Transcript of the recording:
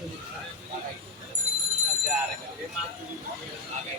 আচ্ছা, আর